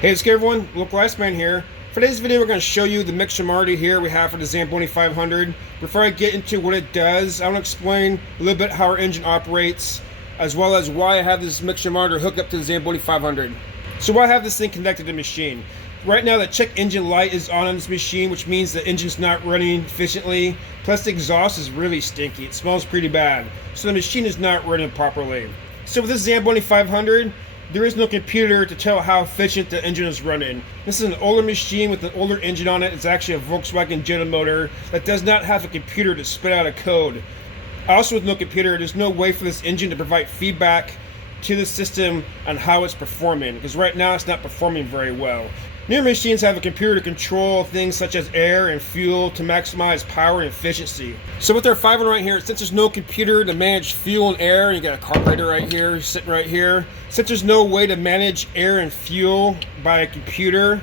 Hey, it's good everyone, Local Iceman here. For today's video, we're going to show you the mixture monitor here we have for the Zamboni 500. Before I get into what it does, I want to explain a little bit how our engine operates, as well as why I have this mixture monitor hooked up to the Zamboni 500. So why I have this thing connected to the machine. Right now, the check engine light is on this machine, which means the engine's not running efficiently. Plus, the exhaust is really stinky. It smells pretty bad. So the machine is not running properly. So with this Zamboni 500, there is no computer to tell how efficient the engine is running. This is an older machine with an older engine on it. It's actually a Volkswagen Jetta motor that does not have a computer to spit out a code. Also with no computer, there's no way for this engine to provide feedback to the system on how it's performing, because right now it's not performing very well. Newer machines have a computer to control things such as air and fuel to maximize power and efficiency. So with our 500 right here, since there's no computer to manage fuel and air, and you got a carburetor right here, sitting right here. Since there's no way to manage air and fuel by a computer,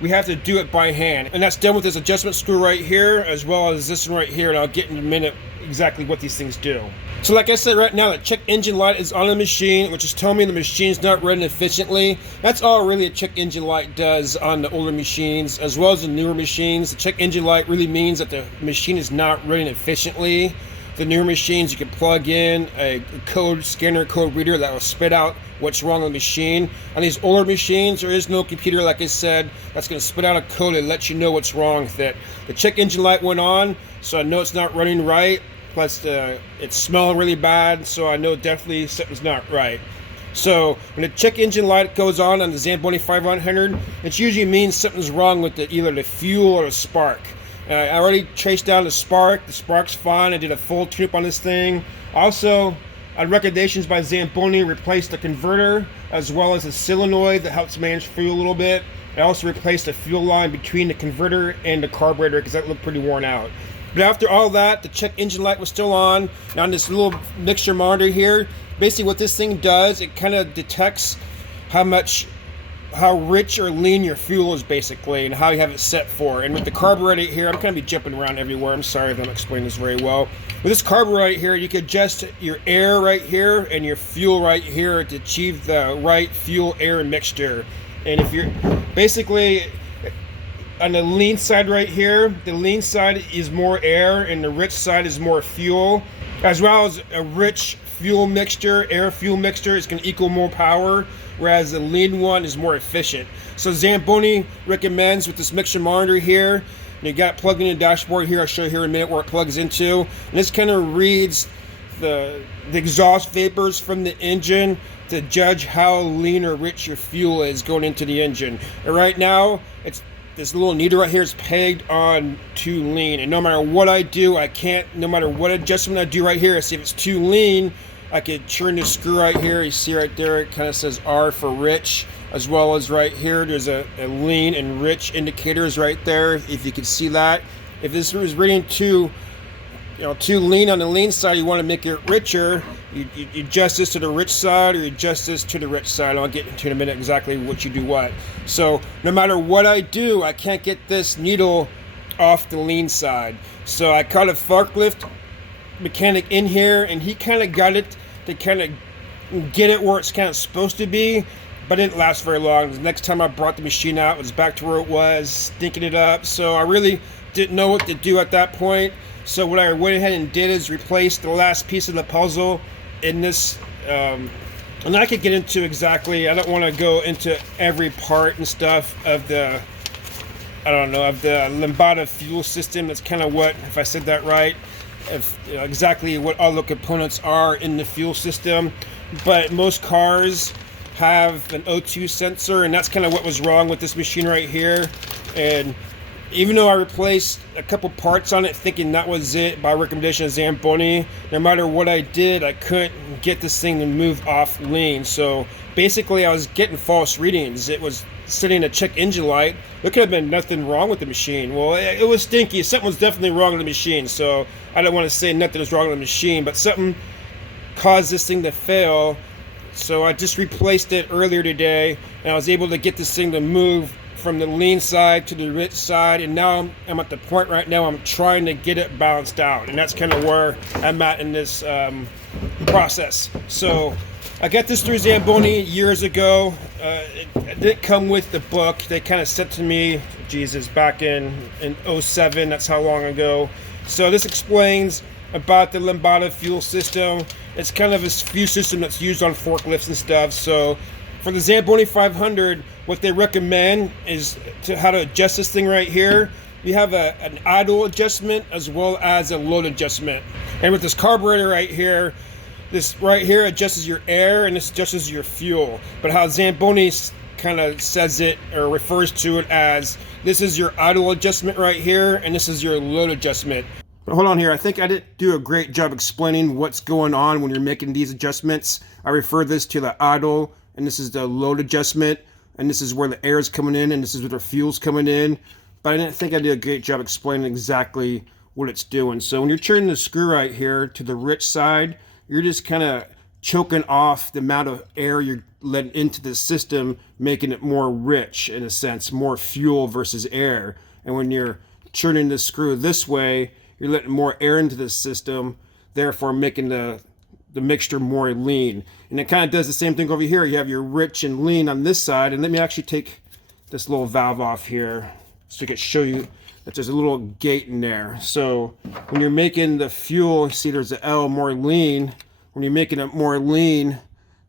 we have to do it by hand. And that's done with this adjustment screw right here, as well as this one right here, and I'll get in a minute exactly what these things do. So like I said, right now the check engine light is on the machine, which is telling me the machine's not running efficiently. That's all really a check engine light does on the older machines, as well as the newer machines. The check engine light really means that the machine is not running efficiently. The newer machines, you can plug in a code scanner, code reader that will spit out what's wrong with the machine. On these older machines, there is no computer, like I said, that's going to spit out a code and let you know what's wrong with it. The check engine light went on, so I know it's not running right. Plus, it's smelling really bad, so I know definitely something's not right. So when the check engine light goes on the Zamboni 500, it usually means something's wrong with either the fuel or the spark. I already traced down the spark. The spark's fine. I did a full tune-up on this thing. Also, on recommendations by Zamboni, replaced the converter as well as the solenoid that helps manage fuel a little bit. I also replaced the fuel line between the converter and the carburetor because that looked pretty worn out. But after all that, the check engine light was still on. Now on this little mixture monitor here, basically what this thing does, it kind of detects how rich or lean your fuel is basically, and how you have it set for. And with the carburetor here, I'm going to be jumping around everywhere. I'm sorry if I'm explaining this very well. With this carburetor here, you can adjust your air right here and your fuel right here to achieve the right fuel air mixture. And if you're basically on the lean side right here, the lean side is more air and the rich side is more fuel, as well as a rich fuel mixture, air fuel mixture is going to equal more power, whereas the lean one is more efficient. So Zamboni recommends with this mixture monitor here, you got it plugged in the dashboard here, I'll show you here in a minute where it plugs into, and this kind of reads the exhaust vapors from the engine to judge how lean or rich your fuel is going into the engine. And right now, this little needle right here is pegged on too lean, and no matter what I do, no matter what adjustment I do right here, see if it's too lean, I could turn this screw right here. You see right there, it kind of says R for rich, as well as right here, there's a lean and rich indicators right there, if you can see that. If this was reading too lean on the lean side, you want to make it richer, you adjust this to the rich side, or you adjust this to the rich side. I'll get into in a minute exactly what you do what. So no matter what I do, I can't get this needle off the lean side. So I caught a forklift mechanic in here, and he kind of got it to kind of get it where it's kind of supposed to be, but it didn't last very long. The next time I brought the machine out, it was back to where it was, stinking it up. So I really didn't know what to do at that point. So what I went ahead and did is replace the last piece of the puzzle in this, and I could get into exactly, I don't want to go into every part and stuff of the, of the Lambada fuel system. That's kind of what, if I said that right, exactly what all the components are in the fuel system. But most cars have an O2 sensor, and that's kind of what was wrong with this machine right here. And even though I replaced a couple parts on it thinking that was it by recommendation of Zamboni, no matter what I did, I couldn't get this thing to move off lean. So basically I was getting false readings. It was sitting a check engine light. There could have been nothing wrong with the machine. Well, it was stinky. Something was definitely wrong with the machine. So I don't want to say nothing was wrong with the machine, but something caused this thing to fail. So I just replaced it earlier today, and I was able to get this thing to move from the lean side to the rich side, and now I'm at the point right now I'm trying to get it balanced out, and that's kind of where I'm at in this process. So I got this through Zamboni years ago, It didn't come with the book. They kind of sent to me, Jesus, back in '07. That's how long ago. So this explains about the Lambada fuel system. It's kind of a fuel system that's used on forklifts and stuff. So for the Zamboni 500, what they recommend is how to adjust this thing right here. You have an idle adjustment as well as a load adjustment. And with this carburetor right here, this right here adjusts your air and this adjusts your fuel. But how Zamboni kind of says it or refers to it as, this is your idle adjustment right here and this is your load adjustment. But hold on here, I think I didn't do a great job explaining what's going on when you're making these adjustments. I refer this to the idle, and this is the load adjustment, and this is where the air is coming in, and this is where the fuel's coming in. But I didn't think I did a great job explaining exactly what it's doing. So when you're turning the screw right here to the rich side, you're just kind of choking off the amount of air you're letting into the system, making it more rich in a sense, more fuel versus air. And when you're turning the screw this way, you're letting more air into the system, therefore making the mixture more lean. And it kind of does the same thing over here. You have your rich and lean on this side. And let me actually take this little valve off here so I can show you that there's a little gate in there. So when you're making the fuel, you see there's the L, more lean. When you're making it more lean,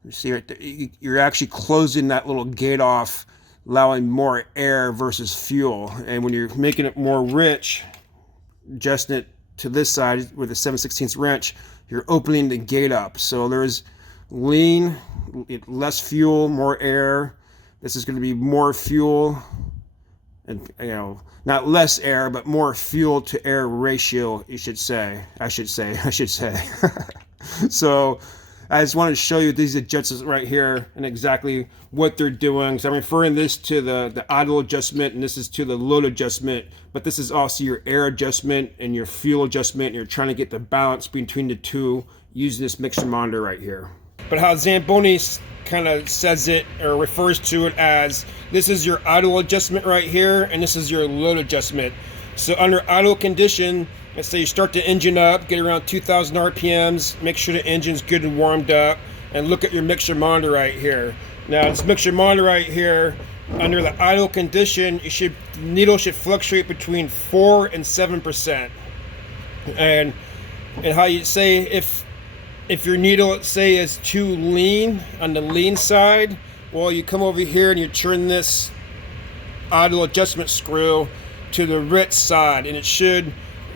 you see right there, you're actually closing that little gate off, allowing more air versus fuel. And when you're making it more rich, adjusting it to this side with a 7/16 wrench, you're opening the gate up. So there's lean, less fuel, more air. This is going to be more fuel, and not less air, but more fuel to air ratio, I should say. So I just wanted to show you these adjustments right here and exactly what they're doing. So I'm referring this to the idle adjustment, and this is to the load adjustment, but this is also your air adjustment and your fuel adjustment. And you're trying to get the balance between the two using this mixture monitor right here. But how Zamboni kind of says it or refers to it as, this is your idle adjustment right here and this is your load adjustment. So under idle condition, let's say you start the engine up, get around 2,000 RPMs, make sure the engine's good and warmed up, and look at your mixture monitor right here. Now this mixture monitor right here, under the idle condition, the needle should fluctuate between 4 and 7%. And how you say if your needle, let's say, is too lean on the lean side, well, you come over here and you turn this idle adjustment screw to the rich side, and it should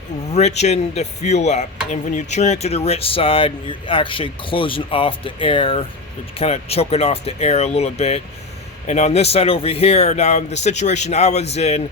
richen the fuel up. And when you turn it to the rich side, you're actually closing off the air. You're kind of choking off the air a little bit. And on this side over here, now the situation I was in,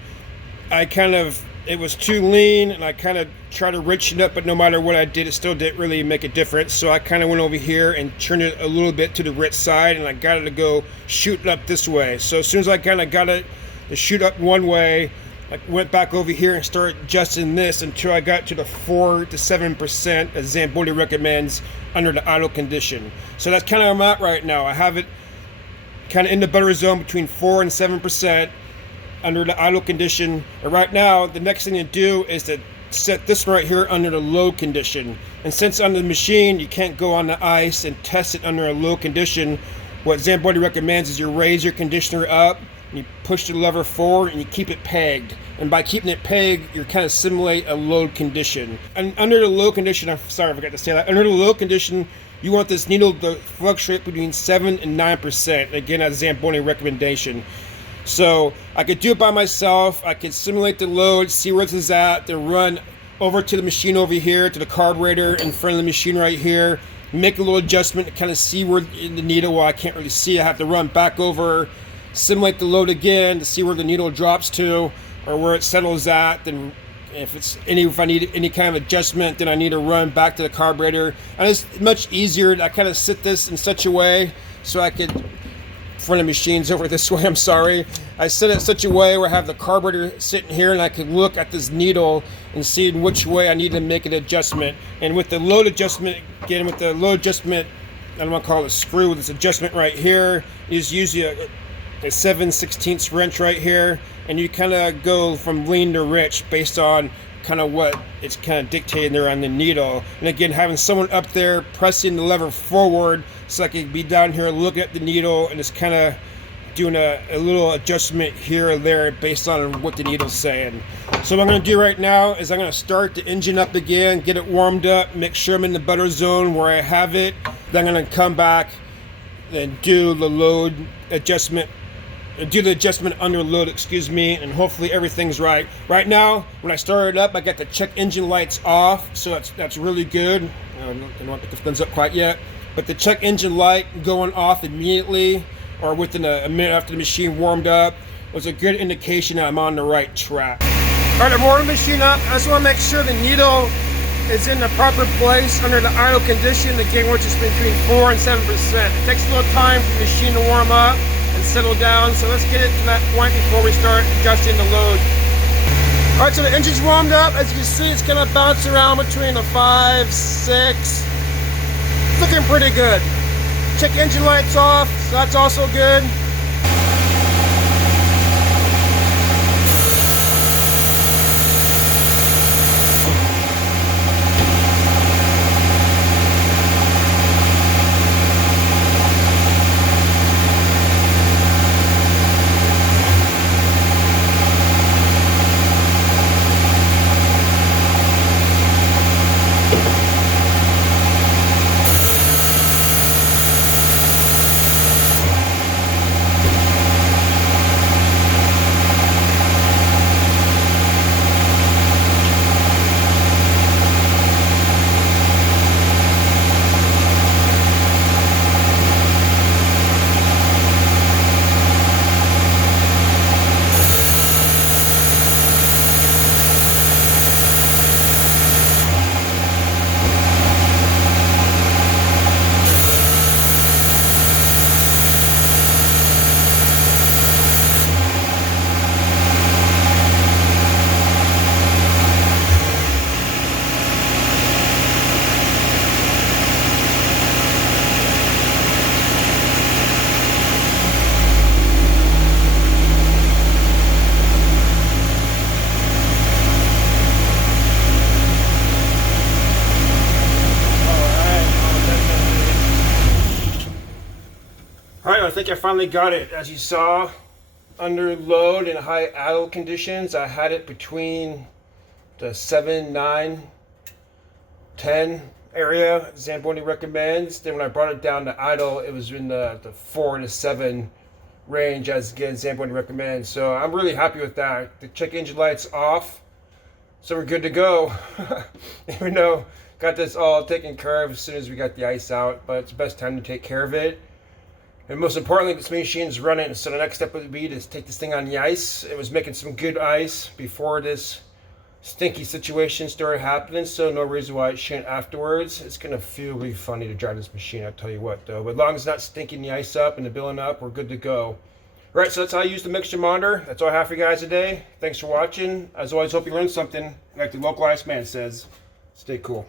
it was too lean, and I kind of tried to richen it up, but no matter what I did, it still didn't really make a difference. So I kind of went over here and turned it a little bit to the rich side, and I got it to go shooting up this way. So as soon as I kind of got it to shoot up one way, I went back over here and started adjusting this until I got to the 4 to 7% as Zamboni recommends under the idle condition. So that's kind of where I'm at right now. I have it kind of in the butter zone between 4 and 7% under the idle condition. And right now, the next thing to do is to set this right here under the low condition. And since on the machine, you can't go on the ice and test it under a low condition, what Zamboni recommends is you raise your conditioner up, and you push the lever forward, and you keep it pegged. And by keeping it pegged, you kind of simulate a low condition. And under the low condition, I'm sorry, I forgot to say that. Under the low condition, you want this needle to fluctuate between 7 and 9%. Again, that's Zamboni recommendation. So I could do it by myself. I could simulate the load, see where this is at, then run over to the machine over here, to the carburetor in front of the machine right here, make a little adjustment to kind of see where the needle, well, I can't really see. I have to run back over, simulate the load again to see where the needle drops to or where it settles at. Then if I need any kind of adjustment, then I need to run back to the carburetor. And it's much easier. I kind of sit this in such a way so I could, front of machines over this way, I'm sorry. I set it in such a way where I have the carburetor sitting here and I can look at this needle and see in which way I need to make an adjustment. And with the load adjustment, again, I don't want to call it a screw, this adjustment right here is usually a 7/16 wrench right here, and you kind of go from lean to rich based on kind of what it's kind of dictating there on the needle. And again, having someone up there pressing the lever forward so I can be down here looking at the needle and just kind of doing a little adjustment here or there based on what the needle's saying. So what I'm going to do right now is I'm going to start the engine up again, get it warmed up, make sure I'm in the butter zone where I have it. Then I'm going to come back and do the load adjustment, under load, excuse me, and hopefully everything's right. Right now, when I start it up, I got the check engine lights off, so that's really good. I don't want to put the thumbs up quite yet, but the check engine light going off immediately or within a minute after the machine warmed up was a good indication that I'm on the right track. All right, I'm warming the machine up. I just want to make sure the needle is in the proper place under the idle condition, again, which is between 4 and 7%. It takes a little time for the machine to warm up and settle down, so let's get it to that point before we start adjusting the load. All right, so the engine's warmed up. As you can see, it's gonna bounce around between a 5, 6. It's looking pretty good. Check engine lights off, so that's also good. Alright, I think I finally got it. As you saw, under load in high idle conditions, I had it between the 7, 9, 10 area Zamboni recommends. Then when I brought it down to idle, it was in the 4 to 7 range, as again Zamboni recommends. So I'm really happy with that. The check engine light's off, so we're good to go. Even though got this all taken care of as soon as we got the ice out, but it's the best time to take care of it. And most importantly, this machine's running, so the next step would be to take this thing on the ice. It was making some good ice before this stinky situation started happening, so no reason why it shouldn't afterwards. It's going to feel really funny to drive this machine, I'll tell you what, though. But as long as it's not stinking the ice up and the billing up, we're good to go. All right, so that's how I use the mixture monitor. That's all I have for you guys today. Thanks for watching. As always, hope you learned something. Like the local ice man says, stay cool.